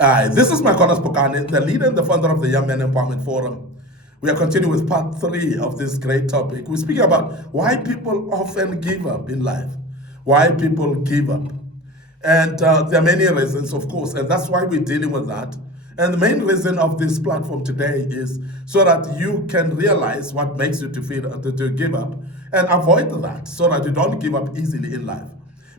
Hi, this is MIcornus Phokane, the leader and the founder of the Young Men Empowerment Forum. We are continuing with part 3 of this great topic. We're speaking about why people often give up in life, why people give up. And there are many reasons, of course, and that's why we're dealing with that. And the main reason of this platform today is so that you can realize what makes you to give up and avoid that so that you don't give up easily in life.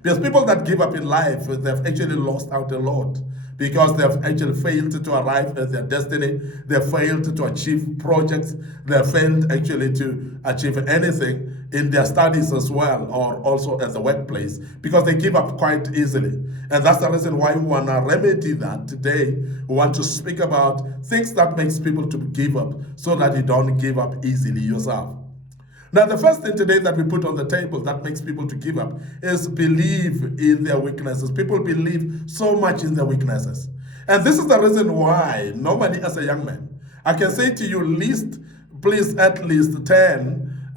Because people that give up in life, they've actually lost out a lot because they've actually failed to arrive at their destiny. They failed to achieve projects. They failed actually to achieve anything in their studies as well, or also at the workplace, because they give up quite easily. And that's the reason why we want to remedy that today. We want to speak about things that makes people to give up so that you don't give up easily yourself. Now, the first thing today that we put on the table that makes people to give up is believe in their weaknesses. People believe so much in their weaknesses. And this is the reason why, normally as a young man, I can say to you, please at least 10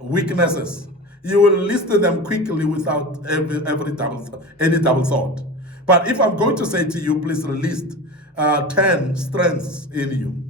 weaknesses. You will list them quickly without any double thought. But if I'm going to say to you, please list 10 strengths in you,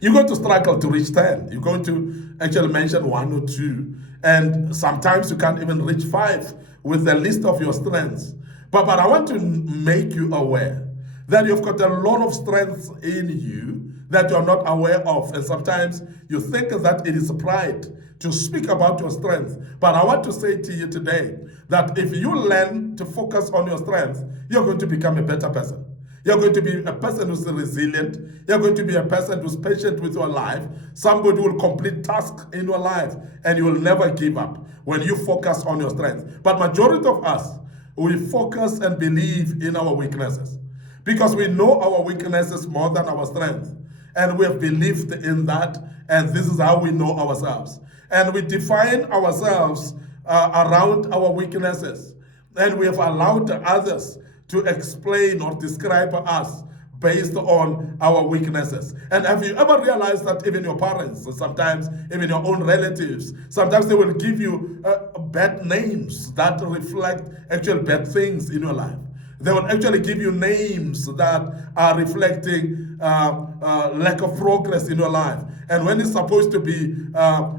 you're going to struggle to reach 10. You're going to actually mention 1 or 2. And sometimes you can't even reach 5 with the list of your strengths. But I want to make you aware that you've got a lot of strengths in you that you're not aware of. And sometimes you think that it is pride to speak about your strength. But I want to say to you today that if you learn to focus on your strength, you're going to become a better person. You're going to be a person who's resilient. You're going to be a person who's patient with your life. Somebody will complete tasks in your life, and you will never give up when you focus on your strength. But majority of us, we focus and believe in our weaknesses because we know our weaknesses more than our strength. And we have believed in that, and this is how we know ourselves. And we define ourselves around our weaknesses. And we have allowed others to explain or describe us based on our weaknesses. And have you ever realized that even your parents, sometimes even your own relatives, sometimes they will give you bad names that reflect actual bad things in your life. They will actually give you names that are reflecting lack of progress in your life. And when it's supposed to be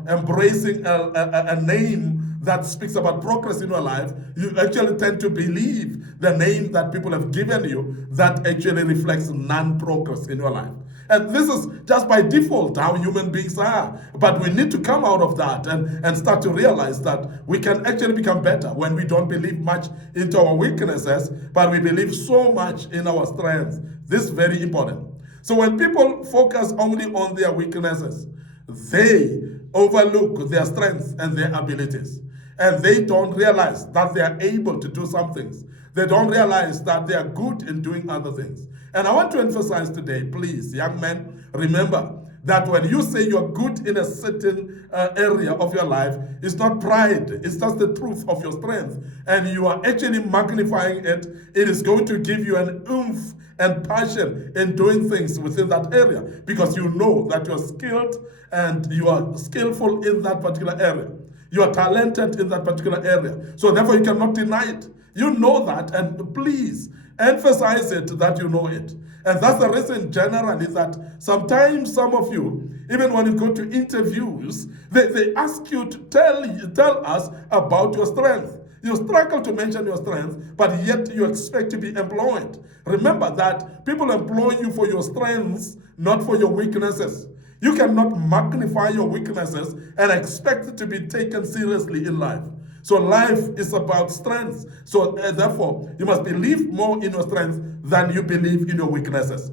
embracing a name that speaks about progress in your life, you actually tend to believe the name that people have given you that actually reflects non-progress in your life. And this is just by default how human beings are. But we need to come out of that and start to realize that we can actually become better when we don't believe much into our weaknesses, but we believe so much in our strengths. This is very important. So when people focus only on their weaknesses, they overlook their strengths and their abilities. And they don't realize that they are able to do some things. They don't realize that they are good in doing other things. And I want to emphasize today, please, young men, remember that when you say you're good in a certain area of your life, it's not pride, it's just the truth of your strength. And you are actually magnifying it. It is going to give you an oomph and passion in doing things within that area because you know that you're skilled and you are skillful in that particular area. You are talented in that particular area. So therefore you cannot deny it. You know that, and please emphasize it that you know it. And that's the reason generally that sometimes some of you, even when you go to interviews, they ask you to tell us about your strength. You struggle to mention your strength, but yet you expect to be employed. Remember that people employ you for your strengths, not for your weaknesses. You cannot magnify your weaknesses and expect it to be taken seriously in life. So life is about strengths. So therefore, you must believe more in your strengths than you believe in your weaknesses.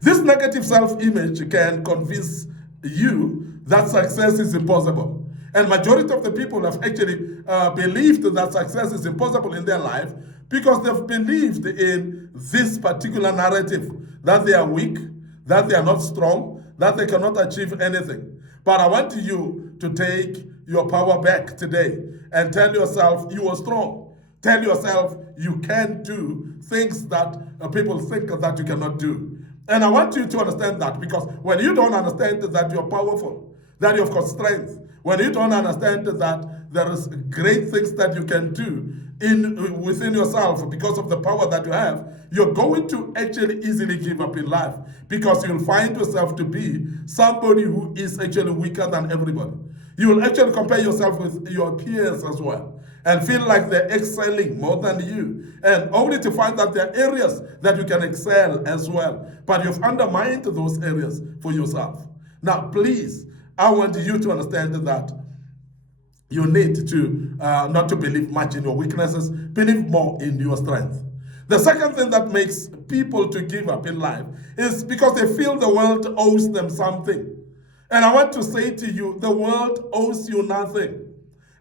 This negative self-image can convince you that success is impossible. And majority of the people have actually believed that success is impossible in their life because they've believed in this particular narrative, that they are weak, that they are not strong, that they cannot achieve anything. But I want you to take your power back today and tell yourself you are strong. Tell yourself you can do things that people think that you cannot do. And I want you to understand that because when you don't understand that you're powerful, that you've got strength, when you don't understand that there is great things that you can do, within yourself because of the power that you have, you're going to actually easily give up in life because you'll find yourself to be somebody who is actually weaker than everybody. You will actually compare yourself with your peers as well and feel like they're excelling more than you, and only to find that there are areas that you can excel as well, but you've undermined those areas for yourself. Now, please, I want you to understand that you need to not to believe much in your weaknesses, believe more in your strength. The second thing that makes people to give up in life is because they feel the world owes them something. And I want to say to you, the world owes you nothing.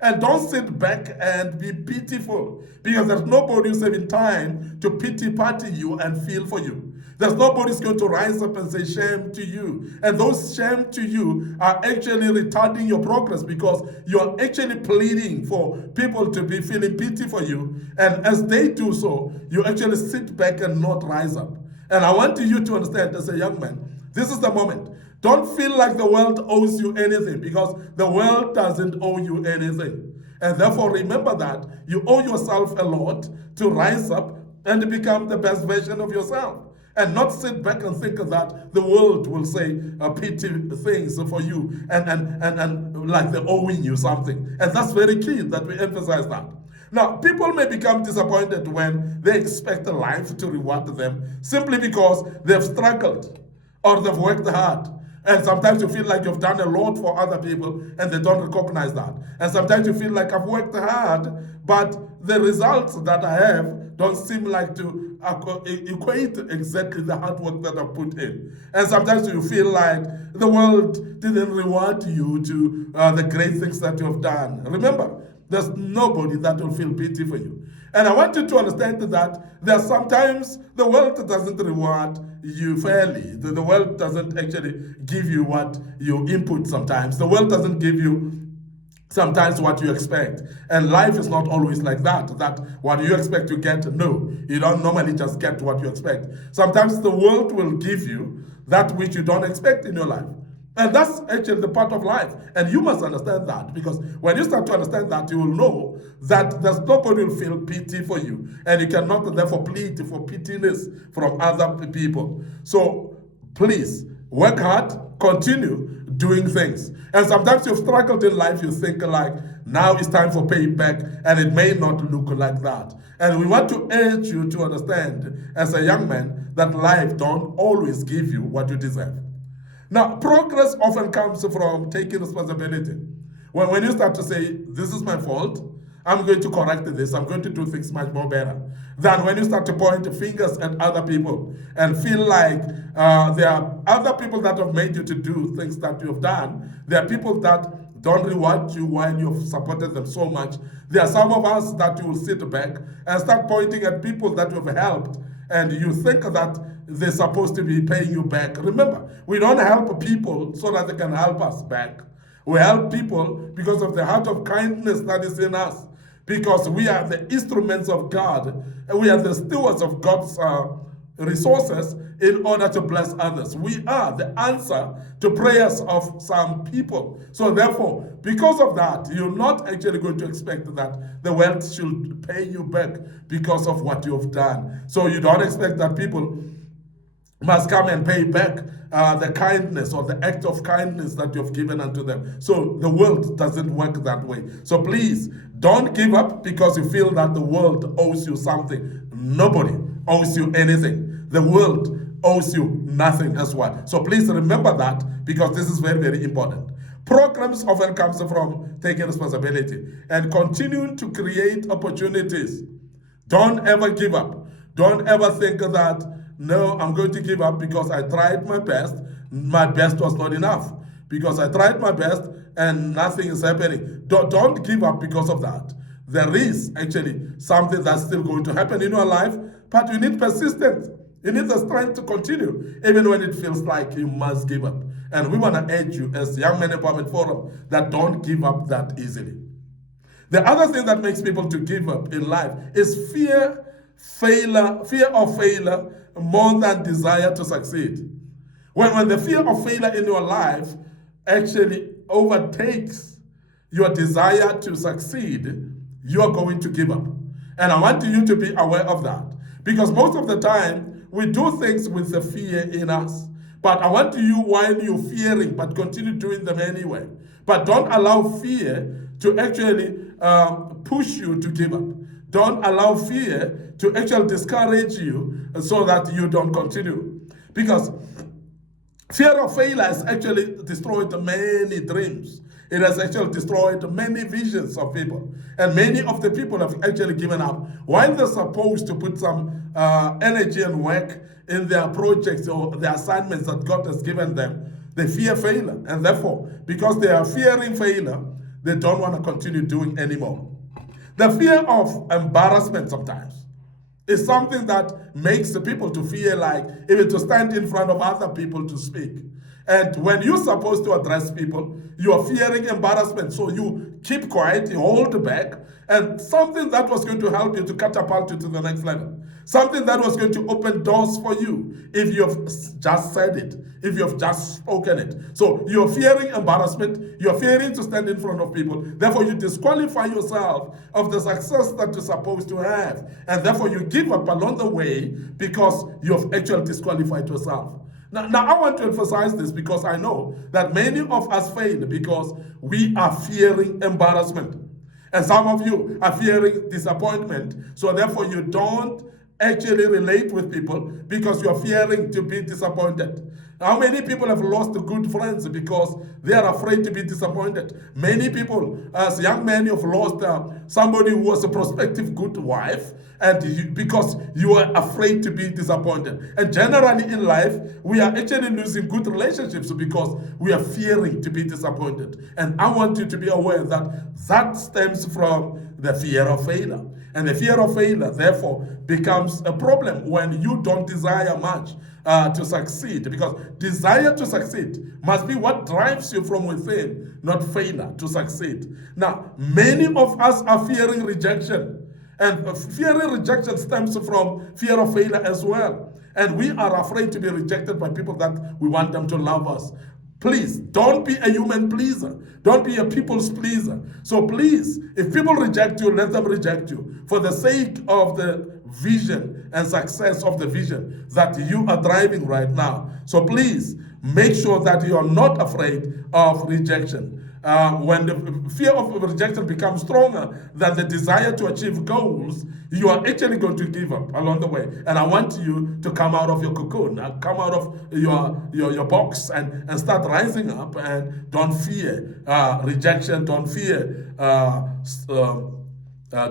And don't sit back and be pitiful, because there's nobody who's having time to pity party you and feel for you. There's nobody who's going to rise up and say shame to you. And those shame to you are actually retarding your progress, because you're actually pleading for people to be feeling pity for you. And as they do so, you actually sit back and not rise up. And I want you to understand, as a young man, this is the moment. Don't feel like the world owes you anything, because the world doesn't owe you anything. And therefore, remember that you owe yourself a lot to rise up and become the best version of yourself. And not sit back and think that the world will say pity things for you and like they're owing you something. And that's very key that we emphasize that. Now, people may become disappointed when they expect life to reward them simply because they've struggled or they've worked hard. And sometimes you feel like you've done a lot for other people and they don't recognize that. And sometimes you feel like I've worked hard, but the results that I have don't seem like to equate exactly the hard work that I've put in. And sometimes you feel like the world didn't reward you to the great things that you have done. Remember, there's nobody that will feel pity for you. And I want you to understand that there's sometimes the world doesn't reward you fairly. The world doesn't actually give you what you input sometimes. The world doesn't give you sometimes what you expect. And life is not always like that. That what you expect you get, no. You don't normally just get what you expect. Sometimes the world will give you that which you don't expect in your life. And that's actually the part of life. And you must understand that, because when you start to understand that, you will know that there's nobody who will feel pity for you. And you cannot therefore plead for pityness from other people. So please, work hard, continue doing things. And sometimes you've struggled in life, you think like, now it's time for payback, and it may not look like that. And we want to urge you to understand, as a young man, that life don't always give you what you deserve. Now, progress often comes from taking responsibility. When you start to say, this is my fault, I'm going to correct this, I'm going to do things much more better, than when you start to point fingers at other people and feel like there are other people that have made you to do things that you have done. There are people that don't reward you while you've supported them so much. There are some of us that you will sit back and start pointing at people that you've helped, and you think that they're supposed to be paying you back. Remember, we don't help people so that they can help us back. We help people because of the heart of kindness that is in us, because we are the instruments of God, and we are the stewards of God's resources in order to bless others. We are the answer to prayers of some people. So therefore, because of that, you're not actually going to expect that the world should pay you back because of what you've done. So you don't expect that people must come and pay back the kindness or the act of kindness that you've given unto them. So the world doesn't work that way. So please, don't give up because you feel that the world owes you something. Nobody owes you anything. The world owes you nothing as well. So please remember that, because this is very, very important. Programs often comes from taking responsibility and continuing to create opportunities. Don't ever give up. Don't ever think that, no, I'm going to give up because I tried my best. My best was not enough. Because I tried my best and nothing is happening. Don't give up because of that. There is actually something that's still going to happen in your life, but you need persistence. You need the strength to continue, even when it feels like you must give up. And we want to urge you as Young Men Empowerment Forum that don't give up that easily. The other thing that makes people to give up in life is fear of failure more than desire to succeed. When the fear of failure in your life actually overtakes your desire to succeed, you are going to give up. And I want you to be aware of that. Because most of the time, we do things with the fear in us. But I want you, while you're fearing, but continue doing them anyway. But don't allow fear to actually push you to give up. Don't allow fear to actually discourage you so that you don't continue. Because fear of failure has actually destroyed many dreams. It has actually destroyed many visions of people. And many of the people have actually given up. While they're supposed to put some energy and work in their projects or their assignments that God has given them, they fear failure. And therefore, because they are fearing failure, they don't want to continue doing anymore. The fear of embarrassment sometimes is something that makes the people to fear, like even to stand in front of other people to speak. And when you're supposed to address people, you are fearing embarrassment. So you keep quiet, you hold back, and something that was going to help you to catapult you to the next level. Something that was going to open doors for you if you've just said it, if you've just spoken it. So you're fearing embarrassment, you're fearing to stand in front of people, therefore you disqualify yourself of the success that you're supposed to have. And therefore you give up along the way because you've actually disqualified yourself. Now, I want to emphasize this because I know that many of us fail because we are fearing embarrassment. And some of you are fearing disappointment. So therefore you don't actually relate with people because you're fearing to be disappointed. How many people have lost good friends because they are afraid to be disappointed? Many people, as young men, have lost somebody who was a prospective good wife, and because you are afraid to be disappointed. And generally in life, we are actually losing good relationships because we are fearing to be disappointed. And I want you to be aware that that stems from the fear of failure. And the fear of failure, therefore, becomes a problem when you don't desire much to succeed. Because desire to succeed must be what drives you from within, not failure to succeed. Now, many of us are fearing rejection. And fearing rejection stems from fear of failure as well. And we are afraid to be rejected by people that we want them to love us. Please, don't be a human pleaser. Don't be a people's pleaser. So please, if people reject you, let them reject you for the sake of the vision and success of the vision that you are driving right now. So please, make sure that you are not afraid of rejection. When the fear of rejection becomes stronger than the desire to achieve goals, you are actually going to give up along the way. And I want you to come out of your cocoon, come out of your box and start rising up, and don't fear rejection, don't fear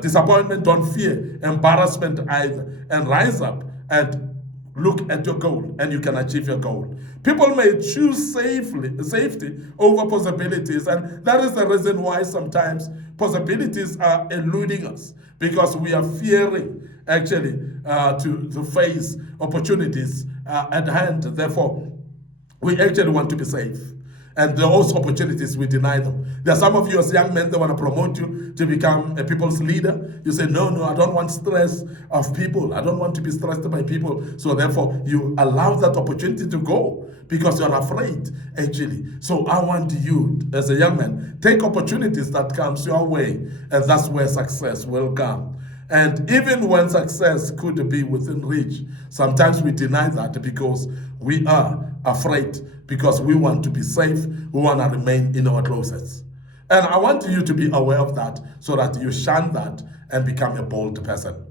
disappointment, don't fear embarrassment either. And rise up and look at your goal, and you can achieve your goal. People may choose safety over possibilities, and that is the reason why sometimes possibilities are eluding us, because we are fearing actually to face opportunities at hand. Therefore, we actually want to be safe. And those opportunities, we deny them. There are some of you as young men that want to promote you to become a people's leader. You say, no, I don't want stress of people. I don't want to be stressed by people. So therefore, you allow that opportunity to go because you're afraid, actually. So I want you, as a young man, take opportunities that comes your way, and that's where success will come. And even when success could be within reach, sometimes we deny that because we are afraid, because we want to be safe, we want to remain in our closets. And I want you to be aware of that so that you shun that and become a bold person.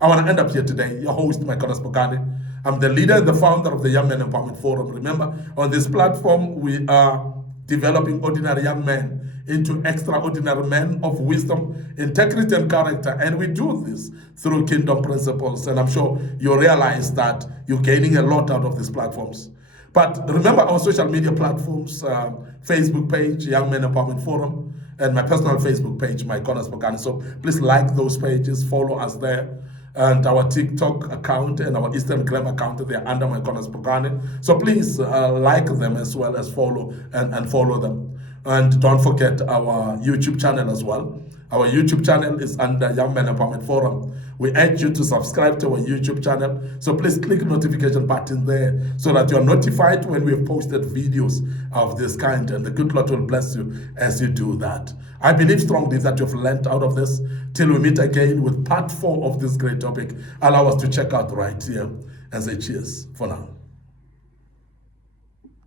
I want to end up here today, your host, MIcornus Phokane. I'm the leader and the founder of the Young Men Empowerment Forum. Remember, on this platform, we are developing ordinary young men into extraordinary men of wisdom, integrity, and character. And we do this through kingdom principles. And I'm sure you realize that you're gaining a lot out of these platforms. But remember our social media platforms, Facebook page, Young Men Empowerment Forum, and my personal Facebook page, MIcornus Phokane. So please like those pages, follow us there. And our TikTok account and our Instagram account, they're under MIcornus Phokane. So please like them as well as follow and follow them. And don't forget our YouTube channel as well. Our YouTube channel is under Young Men Empowerment Forum. We urge you to subscribe to our YouTube channel. So please click the notification button there so that you are notified when we have posted videos of this kind, and the good Lord will bless you as you do that. I believe strongly that you've learned out of this. Till we meet again with part 4 of this great topic, allow us to check out right here and say cheers for now.